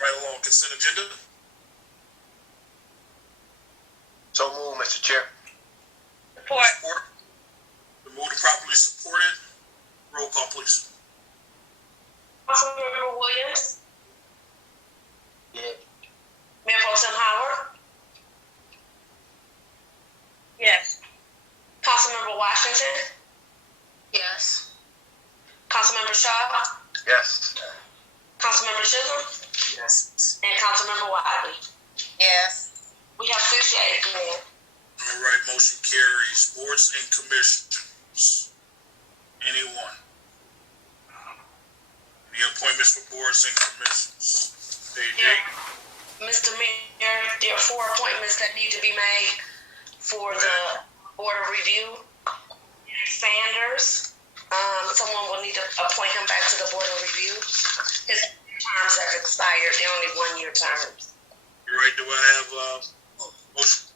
Right along, consent agenda. So moved, Mr. Chair. Support. The moved and properly supported. Roll call, please. Councilmember Williams. Yeah. Mayor Pro Tem Howard. Yes. Councilmember Washington. Yes. Councilmember Shaw. Yes. Councilmember Chisholm. Yes. And Councilmember Wiley. Yes. We have 6 yeas, Mayor. All right, motion carries. Boards and commissions. Anyone? Any appointments for boards and commissions? AJ? Mr. Mayor, there are 4 appointments that need to be made for the Board of Review. Sanders, someone will need to appoint him back to the Board of Review. His terms have expired. They're only 1-year terms. You're right. Do I have motion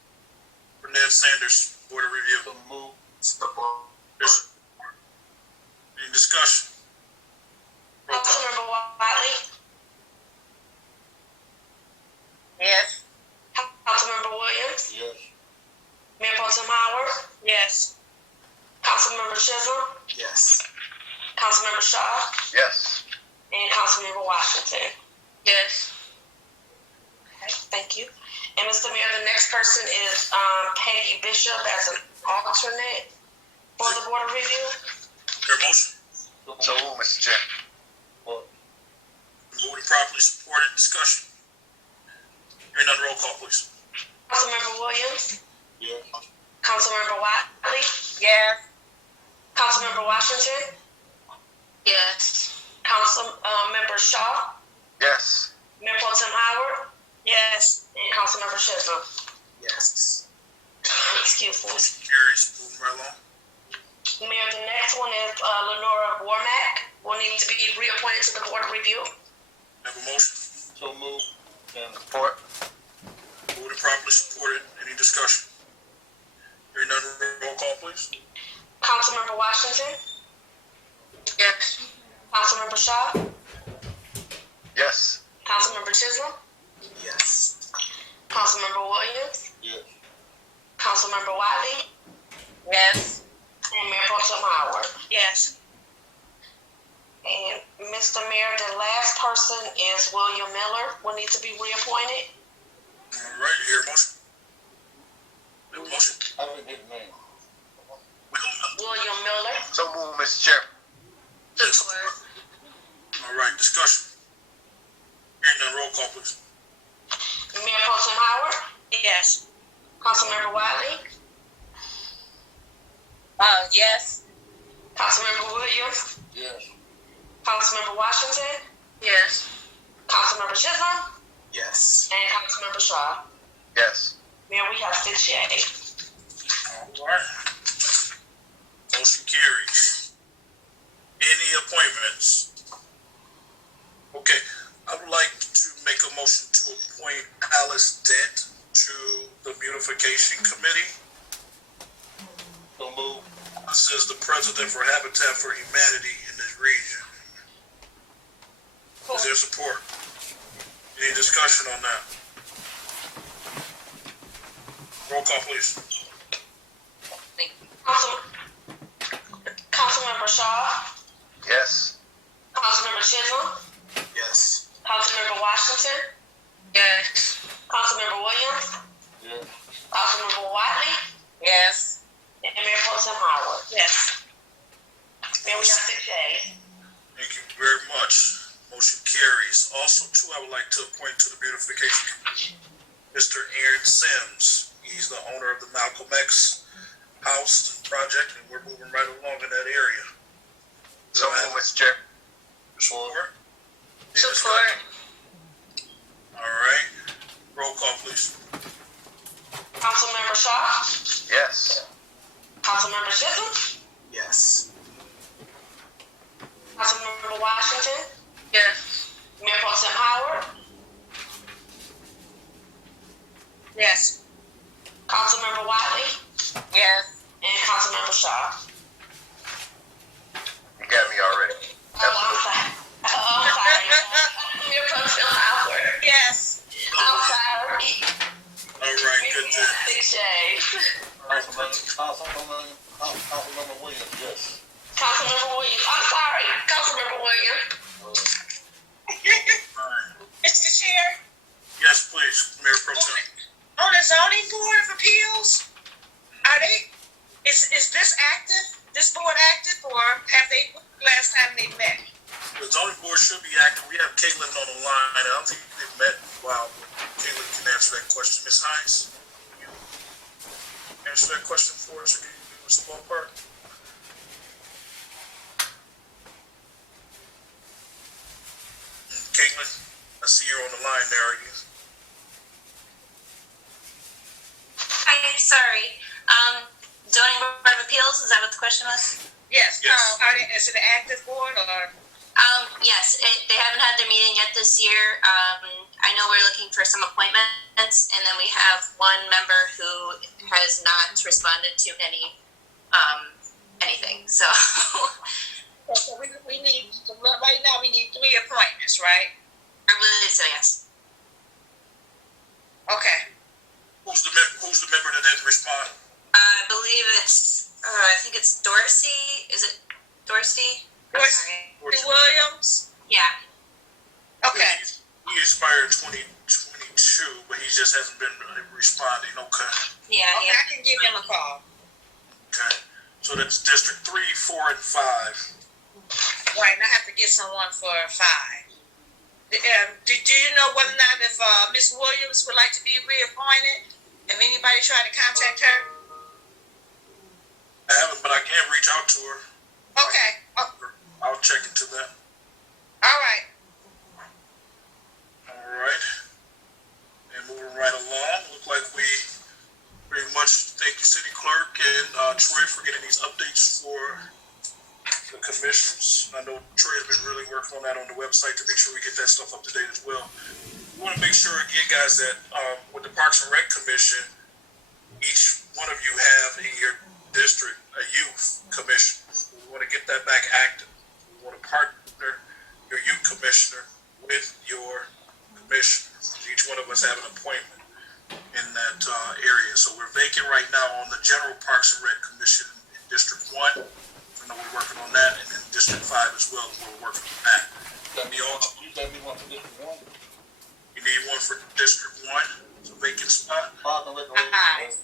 for Ned Sanders, Board of Review? So moved. Support. Any discussion? Roll call. Councilmember Wiley. Yes. Councilmember Williams. Yes. Mayor Pro Tem Howard. Yes. Councilmember Chisholm. Yes. Councilmember Shaw. Yes. And Councilmember Washington. Yes. Okay, thank you. And Mr. Mayor, the next person is Peggy Bishop as an alternate for the Board of Review. Your motion? So moved, Mr. Chair. Moved and properly supported. Discussion. Hearing none, roll call, please. Councilmember Williams. Yes. Councilmember Wiley. Yes. Councilmember Washington. Yes. Councilmember Shaw. Yes. Mayor Pro Tem Howard. Yes. And Councilmember Chisholm. Yes. Excuse me. Motion carries. Moving right along. Mayor, the next one is Lenora Warmack. Will need to be reappointed to the Board of Review. Have a motion. So moved. And support. Moved and properly supported. Any discussion? Hearing none, roll call, please. Councilmember Washington. Yes. Councilmember Shaw. Yes. Councilmember Chisholm. Yes. Councilmember Williams. Yes. Councilmember Wiley. Yes. And Mayor Pro Tem Howard. Yes. And Mr. Mayor, the last person is William Miller. Will need to be reappointed. All right, here, motion. Have a motion. I didn't get the name. William Miller. So moved, Mr. Chair. Support. All right, discussion. Hearing none, roll call, please. Mayor Pro Tem Howard. Yes. Councilmember Wiley. Yes. Councilmember Williams. Yes. Councilmember Washington, Yes. Councilmember Chisholm, Yes. and Councilmember Shaw. Yes. Mayor, we have 6 yeas. All right. Motion carries. Any appointments? Okay, I would like to make a motion to appoint Alice Dent to the Beautification Committee. So move. This is the president for Habitat for Humanity in this region. Is there support? Any discussion on that? Roll call, please. Councilmember Shaw, Yes. Councilmember Chisholm, Yes. Councilmember Washington, Yes. Councilmember Williams, Yes. Councilmember Wiley, Yes. and Mayor Pro Tem Howard. Yes. Mayor, we have 6 yeas. Thank you very much. Motion carries. Also, too, I would like to appoint to the Beautification Committee Mr. Aaron Sims. He's the owner of the Malcolm X House project, and we're moving right along in that area. So move, Mr. Chair. Support? Support. All right. Roll call, please. Councilmember Shaw, Yes. Councilmember Chisholm, Yes. Councilmember Washington, Yes. Mayor Pro Tem Howard, Yes. Councilmember Wiley, Yes. and Councilmember Shaw. You got me already. Oh, I'm sorry. Mayor Pro Tem Howard. did that. Big shade. Councilmember Williams, yes. Councilmember Williams. I'm sorry, Councilmember Williams. Mr. Chair, Yes, please, Mayor Pro Tem. on the zoning board of appeals, is this active? This board active, or have they, last time they met? The zoning board should be active. We have Caitlin on the line. I don't think they've met. Wow. Caitlin can answer that question. Ms. Hines, can you answer that question for us? Can you give us the ballpark? Caitlin, I see you're on the line there. Are you? Hi, sorry. Zoning Board of Appeals, is that what the question was? Yes. Yes. Is it an active board, or? Yes, they haven't had their meeting yet this year. I know we're looking for some appointments, and then we have one member who has not responded to anything, so. So we need, right now, we need 3 appointments, right? I believe so, yes. Okay. Who's the member that didn't respond? I believe I think it's Dorsey. Is it Dorsey? Dorsey Williams? Yeah. Okay. He expired 2022, but he just hasn't been responding. Okay. Yeah, Okay, yeah. I can give him a call. Okay. So that's District 3, 4, and 5. Right, and I have to get someone for 5. Do you know whether or not if Ms. Williams would like to be reappointed? Have anybody tried to contact her? I haven't, but I can reach out to her. Okay. Oh, I'll check into that. all right. All right. And moving right along, look like we pretty much thank you, City Clerk and Troy, for getting these updates for the commissioners. I know Troy has been really working on that on the website to make sure we get that stuff up to date as well. We want to make sure again, guys, that with the Parks and Rec Commission, each one of you have in your district a youth commission. We want to get that back active. We want to partner your youth commissioner with your commissioner. Each one of us have an appointment in that area. So we're vacant right now on the General Parks and Rec Commission in District 1. I know we're working on that, and then District 5 as well. We're working on that. You said me one for District 1? You need one for District 1, it's a vacant spot. Park and Recreation.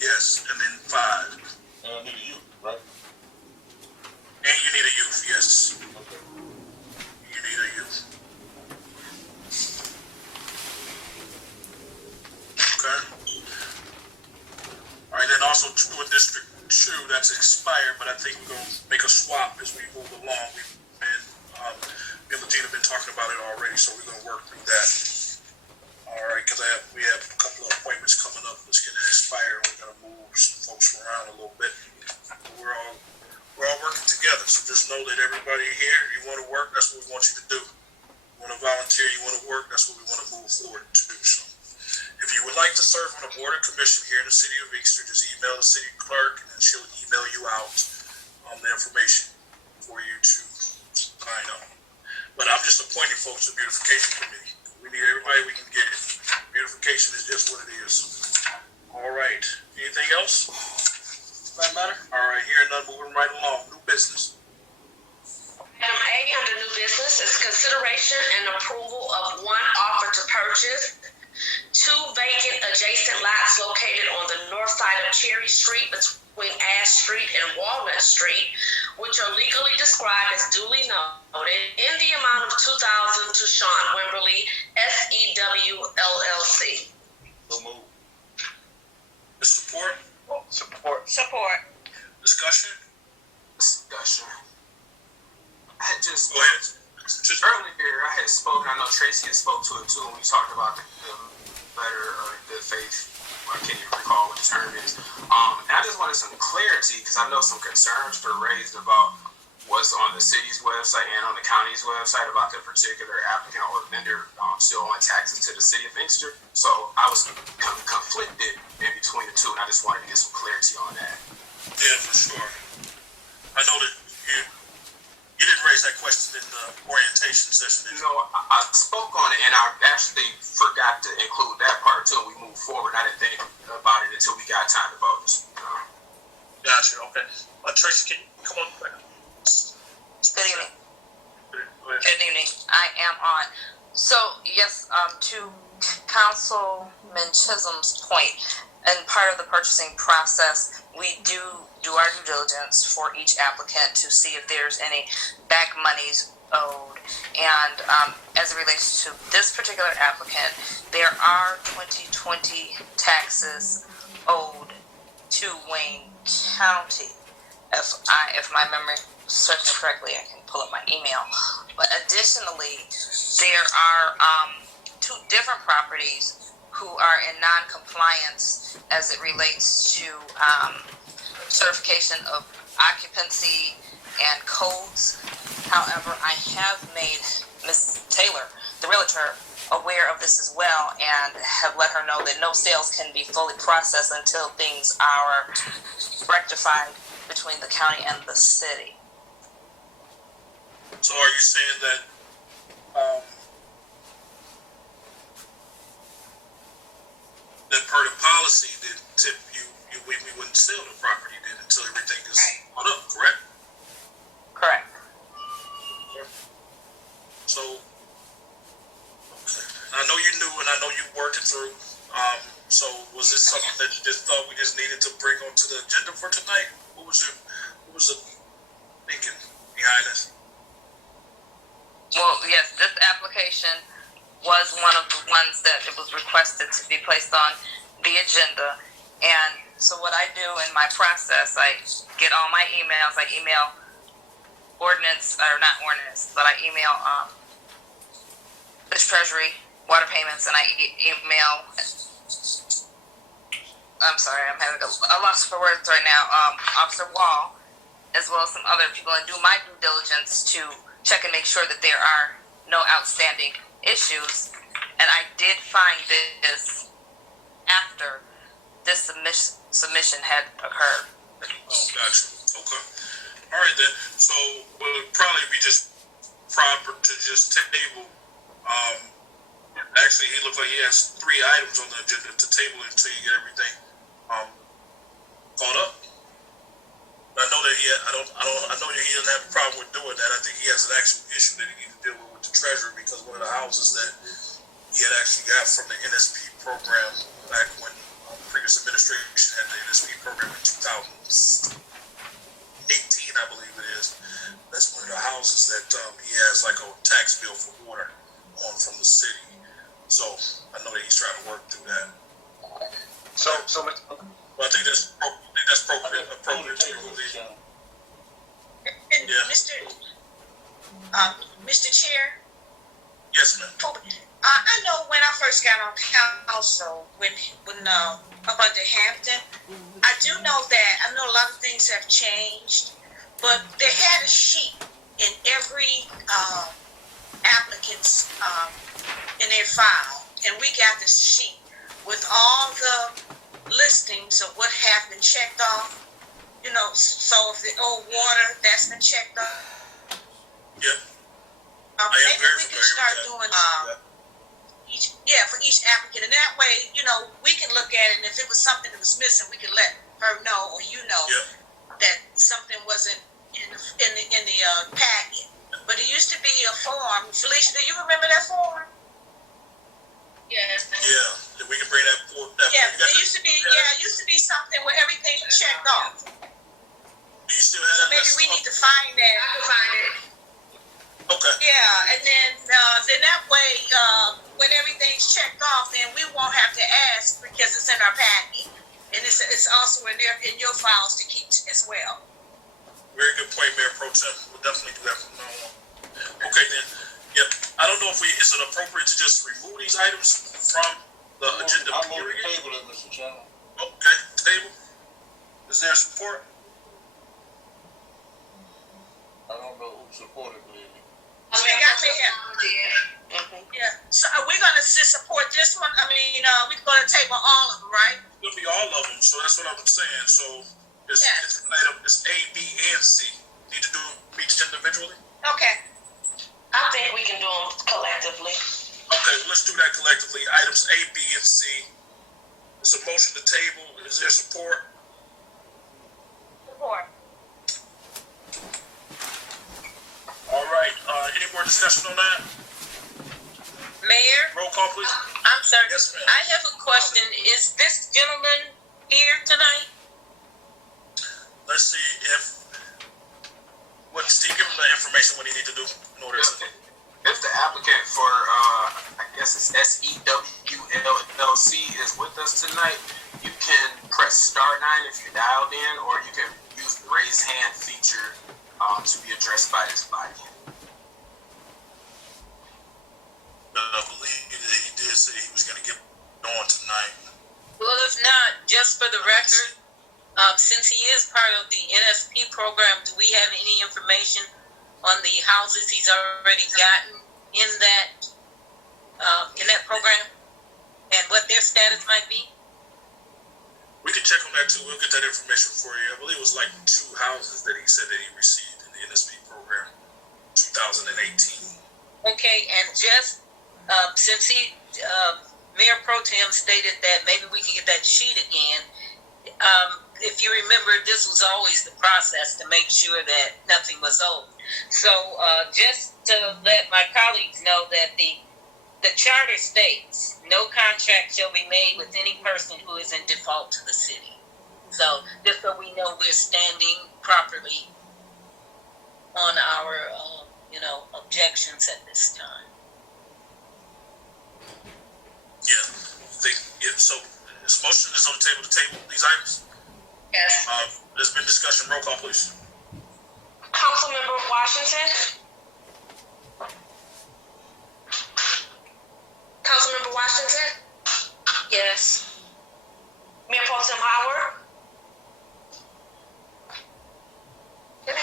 Yes, and then 5. And I need a youth, right? And you need a youth, yes. Okay. You need a youth. Okay. All right, then also with District 2, that's expired, but I think we're going to make a swap as we move along. We've been, me and Legina have been talking about it already, so we're going to work through that. All right, because we have a couple of appointments coming up that's going to expire, and we're going to move some folks around a little bit. We're all working together, so just know that everybody here, you want to work, that's what we want you to do. You want to volunteer, you want to work, that's what we want to move forward to. So if you would like to serve on a board or commission here in the city of Inkster, just email the city clerk, and then she'll email you out the information for you to sign up. But I'm just appointing folks to the beautification committee. We need everybody we can get. Beautification is just what it is. All right. Anything else? That matter? All right. Here, none. Moving right along. New business. Item A under new business is consideration and approval of one offer to purchase 2 vacant adjacent lots located on the north side of Cherry Street between Ash Street and Walnut Street, which are legally described as duly noted in the amount of $2,000 to Sean Wimberly, SEW LLC. So move. Support? Support. Discussion? Discussion. I had just Go ahead. Just earlier. I had spoken. I know Tracy had spoke to it too when we talked about the letter or good faith. I can't even recall what the term is. And I just wanted some clarity because I know some concerns were raised about what's on the city's website and on the county's website about the particular applicant or vendor still owing taxes to the city of Inkster. So I was conflicted in between the two, and I just wanted to get some clarity on that. Yeah, for sure. I know that you didn't raise raised that question in the orientation session. You know, I spoke on it, and I actually forgot to include that part until we moved forward. I didn't think about it until we got time to vote. Gotcha. Okay. Tracy, can you come on back? Good evening. Go ahead. Good evening. I am on. So, yes, to Councilman Chisholm's point, and part of the purchasing process, we do our due diligence for each applicant to see if there's any back monies owed. And as it relates to this particular applicant, there are 2020 taxes owed to Wayne County. If my memory serves me correctly, I can pull up my email. But additionally, there are 2 different properties who are in non-compliance as it relates to certification of occupancy and codes. However, I have made Ms. Taylor, the realtor, aware of this as well, and have let her know that no sales can be fully processed until things are rectified between the county and the city. So are you saying that that per the policy that tip we wouldn't sell the property then until everything is caught up, correct? Correct. So, okay. I know you knew and I know you worked it through. So was this something that you just thought we just needed to bring onto the agenda for tonight? What was the thinking behind this? Well, yes, this application was one of the ones that it was requested to be placed on the agenda. And so what I do in my process, I get all my emails. I email ordinance, or not ordinance, but I email the Treasury, water payments, and I email, I'm sorry, I'm having a loss for words right now, Officer Wall, as well as some other people, and do my due diligence to check and make sure that there are no outstanding issues. And I did find this after this submission had occurred. Oh, gotcha. Okay. All right then. So will it probably be just proper to just table? Actually, he looked like he has 3 items on the agenda to table until you get everything caught up. I know that I know that he doesn't have a problem with doing that. I think he has an actual issue that he needs to deal with the treasurer, because one of the houses that he had actually got from the NSP program back when the previous administration had the NSP program in 2018, I believe it is. That's one of the houses that he has like a tax bill for water on from the city. So I know that he's trying to work through that. But I think that's appropriate to remove it. And Yeah. Mr. Chair, Yes, ma'am. I know when I first got on council, when up under Hampton, I do know that a lot of things have changed, but they had a sheet in every applicant's in their file, and we got this sheet with all the listings of what have been checked off. So if the old water, that's been checked off. Yeah. Maybe we can start doing for each applicant, and that way, we can look at it, and if it was something that was missing, we can let her know, or that something wasn't in the packet. But it used to be a form. Felicia, do you remember that form? Yes. Yeah, we can bring that forward. It used to be something where everything was checked off. Do you still have that? Maybe we need to find that. I can find it. Okay. Yeah, and then that way, when everything's checked off, then we won't have to ask, because it's in our packet, and it's also in your files to keep as well. Very good point, Mayor Pro Tem. We'll definitely do that from now on. Okay, then. Yep. I don't know if is it appropriate to just remove these items from the agenda I'm on the period? table, Mr. Chairman. Okay, table. Is there support? I don't know who supported me. We got to have. Yeah. So we're gonna support this one. I mean, we're gonna table all of them, right? It'll be all of them. So that's what I was saying. So it's A, B, and C. Need to do each individually. Okay. I think we can do them collectively. Okay, let's do that collectively. Items A, B, and C. It's a motion to table. Is there support? Support. All right. Any more discussion on that? Mayor, Roll call, please. I'm sorry. Yes, ma'am. I have a question. Is this gentleman here tonight? Let's see if Steve, give him the information what he need to do in order to. If the applicant for, I guess it's SEWLLC is with us tonight, you can press *9 if you dialed in, or you can use the raise hand feature to be addressed by this body. I believe that he did say he was going to get on tonight. Well, if not, just for the record, since he is part of the NSP program, do we have any information on the houses he's already gotten in that program and what their status might be? We can check on that too. We'll get that information for you. I believe it was like 2 houses that he said that he received in the NSP program, 2018. Okay, and just since Mayor Pro Tem stated that maybe we can get that sheet again, if you remember, this was always the process to make sure that nothing was owed. So just to let my colleagues know that the charter states no contract shall be made with any person who is in default to the city. So just so we know we're standing properly on our objections at this time. So this motion is on the table to table these items. Yes. There's been discussion. Roll call, please. Councilmember Washington. Councilmember Washington. Yes. Mayor Pro Tem Howard. Can I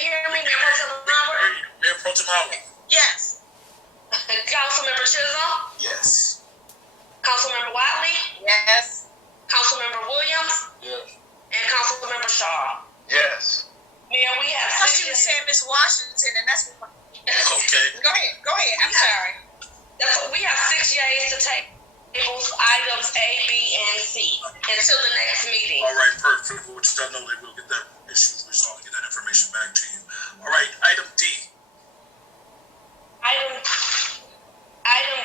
hear me, Mayor Pro Tem Howard? Mayor Pro Tem Howard. Yes. Councilmember Chisholm. Yes. Councilmember Wiley. Yes. Councilmember Williams. Yes. And Councilmember Shaw. Yes. Mayor, we have I thought you were saying Miss Washington, and that's what. Okay. Go ahead. I'm sorry. we have 6 yeas to table items A, B, and C until the next meeting. All right, perfect. Which I know that we'll get that issue resolved and get that information back to you. All right, item D. Item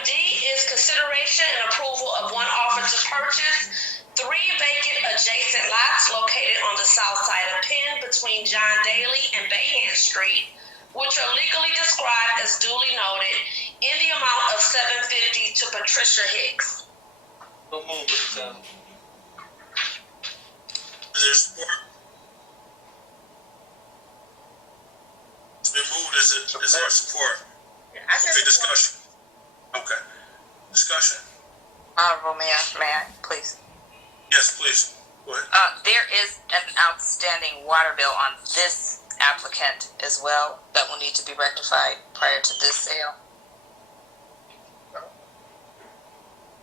D is consideration and approval of one offer to purchase 3 vacant adjacent lots located on the south side of Penn between John Daly and Bayhand Street, which are legally described as duly noted in the amount of $750 to Patricia Hicks. Don't move it, Sam. Is there support? It's been moved. Is there support? I said Okay, discussion. Okay. Discussion? Honorable Mayor, may I, please? Yes, please. Go ahead. There is an outstanding water bill on this applicant as well that will need to be rectified prior to this sale.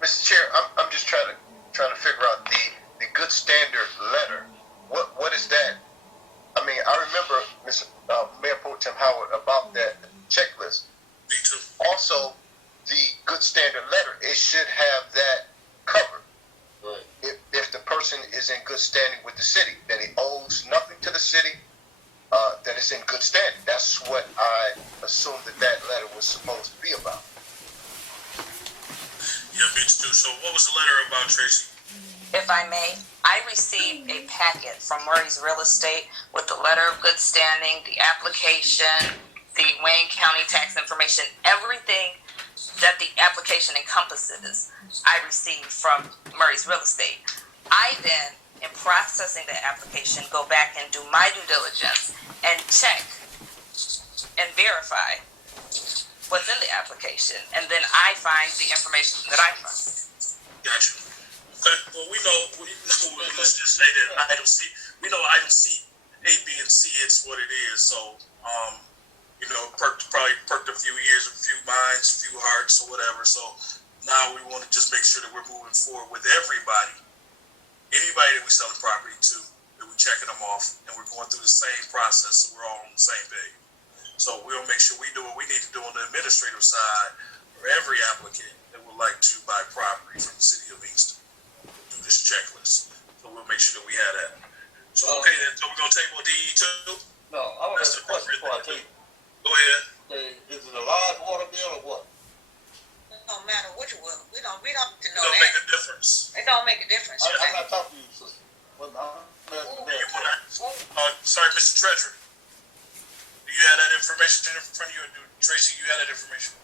Mr. Chair, I'm just trying to figure out the good standard letter. What is that? I mean, I remember Mayor Pro Tem Howard about that checklist. Me too. Also, the good standard letter, it should have that covered. Right. If the person is in good standing with the city, that he owes nothing to the city, that it's in good standing. That's what I assumed that letter was supposed to be about. Yeah, me too. So what was the letter about, Tracy? If I may, I received a packet from Murray's Real Estate with the letter of good standing, the application, the Wayne County tax information, everything that the application encompasses, I received from Murray's Real Estate. I then, in processing the application, go back and do my due diligence and check and verify what's in the application, and then I find the information that I find. Gotcha. Okay. Well, we know. Let's just say that item C. We know item C, A, B, and C. It's what it is. So, probably perked a few ears, a few minds, a few hearts, or whatever. So now we want to just make sure that we're moving forward with everybody, anybody that we sell the property to, that we're checking them off, and we're going through the same process, so we're all on the same page. So we'll make sure we do what we need to do on the administrative side for every applicant that would like to buy property from the city of Inkster. Do this checklist. So we'll make sure that we have that. So okay, then, so we're gonna table DE too? No, I want to ask a question before I take. Go ahead. Is it a large water bill or what? It don't matter which one. We don't to know It'll that. make a difference. It don't make a difference. I'm not talking to you, sister. Sorry, Mr. Treasurer. Do you have that information in front of you? Tracy, you have that information?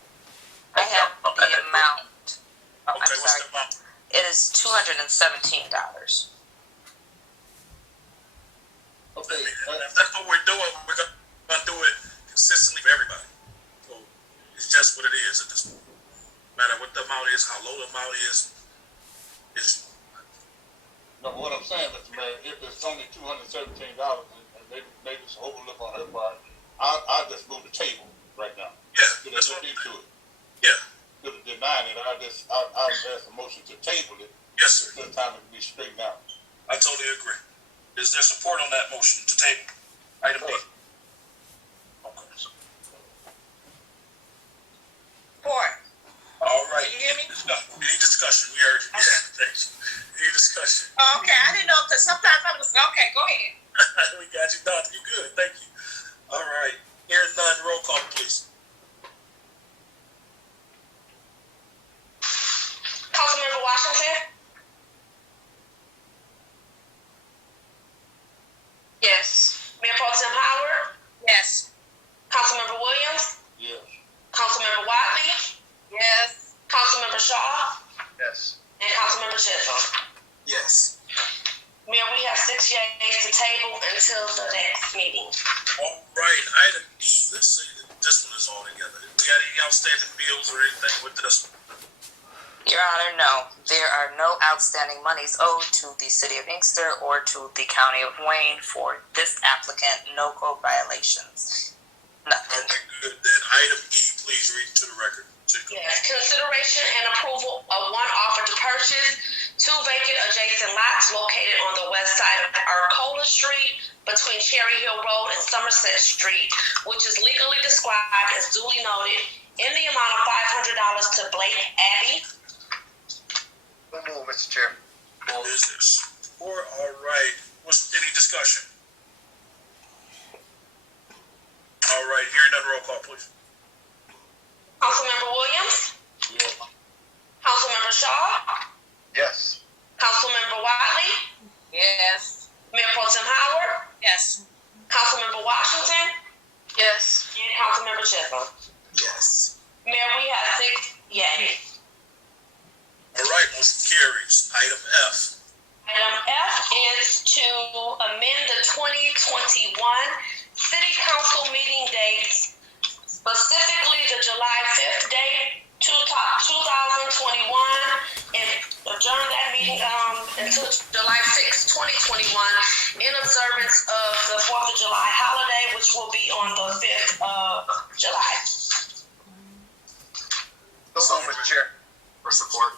I have the amount. Oh, Okay, I'm what's sorry. the amount? It is $217. Okay. If that's what we're doing, we're gonna do it consistently for everybody. So it's just what it is at this point. No matter what the amount is, how low the amount is, it's No, what I'm saying, Mr. Mayor, if it's only $217 and maybe it's an overlook on her part, I'll just move the table right now. yeah, That's what into it. yeah, Instead of denying it, I'll ask a motion to table it. yes, sir. This time it can be straightened out. I totally agree. Is there support on that motion to table? Item B. Okay. Support. All right. Can you hear me? Any discussion? We heard you. Yeah, thank you. Any discussion? Oh, okay, I didn't know because sometimes I was okay. Go ahead. We got you done. You good. Thank you. All right. Hearing none, roll call, please. Councilmember Washington? Yes. Mayor Pro Tem Howard? Yes. Councilmember Williams? Yes. Councilmember Wiley? Yes. Councilmember Shaw? Yes. And Councilmember Chisholm? Yes. Mayor, we have 6 yeas to table until the next meeting. All right. Item E. Let's see. This one is all together. We got any outstanding bills or anything with this? Your Honor, no. There are no outstanding monies owed to the City of Inkster or to the County of Wayne for this applicant. No code violations. Nothing. Okay, good. Then item E, please read to the record. Yes, consideration and approval of one offer to purchase 2 vacant adjacent lots located on the west side of Arcola Street between Cherry Hill Road and Somerset Street, which is legally described as duly noted in the amount of $500 to Blake Abbey. So move, Mr. Chair. Is this? All right. What's any discussion? All right. Hearing none, roll call, please. Councilmember Williams? Yes. Councilmember Shaw? Yes. Councilmember Wiley? Yes. Mayor Pro Tem Howard? Yes. Councilmember Washington? Yes. And Councilmember Chisholm? Yes. Mayor, we have 6 yeas. All right. Motion carries. Item F. Item F is to amend the 2021 City Council meeting dates, specifically the July 5th date, 2021, and adjourn that meeting until July 6th, 2021, in observance of the 4th of July holiday, which will be on the 5th of July. So move, Mr. Chair. For support.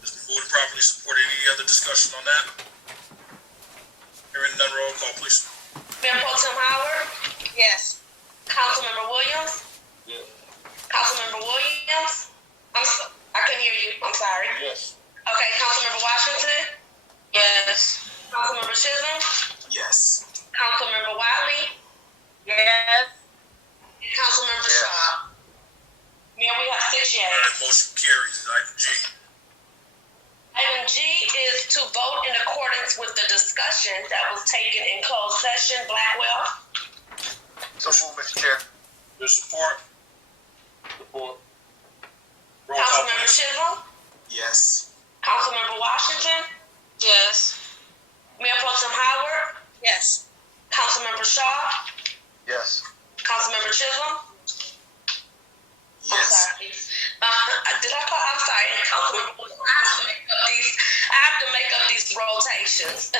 It's been moved and properly supported. Any other discussion on that? Hearing none, roll call, please. Mayor Pro Tem Howard? Yes. Councilmember Williams? Yes. Councilmember Williams? I couldn't hear you. I'm sorry. Yes. Okay, Councilmember Washington? Yes. Councilmember Chisholm? Yes. Councilmember Wiley? Yes. And Councilmember Yes. Shaw? Mayor, we have 6 All right. yeas. Motion carries. Item G. Item G is to vote in accordance with the discussion that was taken in closed session. Blackwell? So move, Mr. Chair. There's support. Support. Roll call, Councilmember please. Chisholm? Yes. Councilmember Washington? Yes. Mayor Pro Tem Howard? Yes. Councilmember Shaw? Yes. Councilmember Chisholm? I'm Yes. sorry. Did I call? I'm sorry. Councilmember Williams. I have to make up these rotations.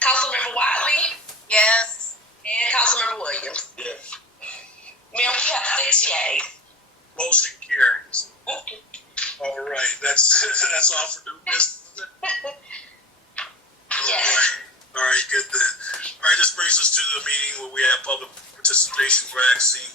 Councilmember Wiley Yes. and Councilmember Williams. Yes. Mayor, we have 6 yeas. Motion carries. All right. That's all for new business. Yes. All right. Good then. All right. This brings us to the meeting where we have public participation. We're asking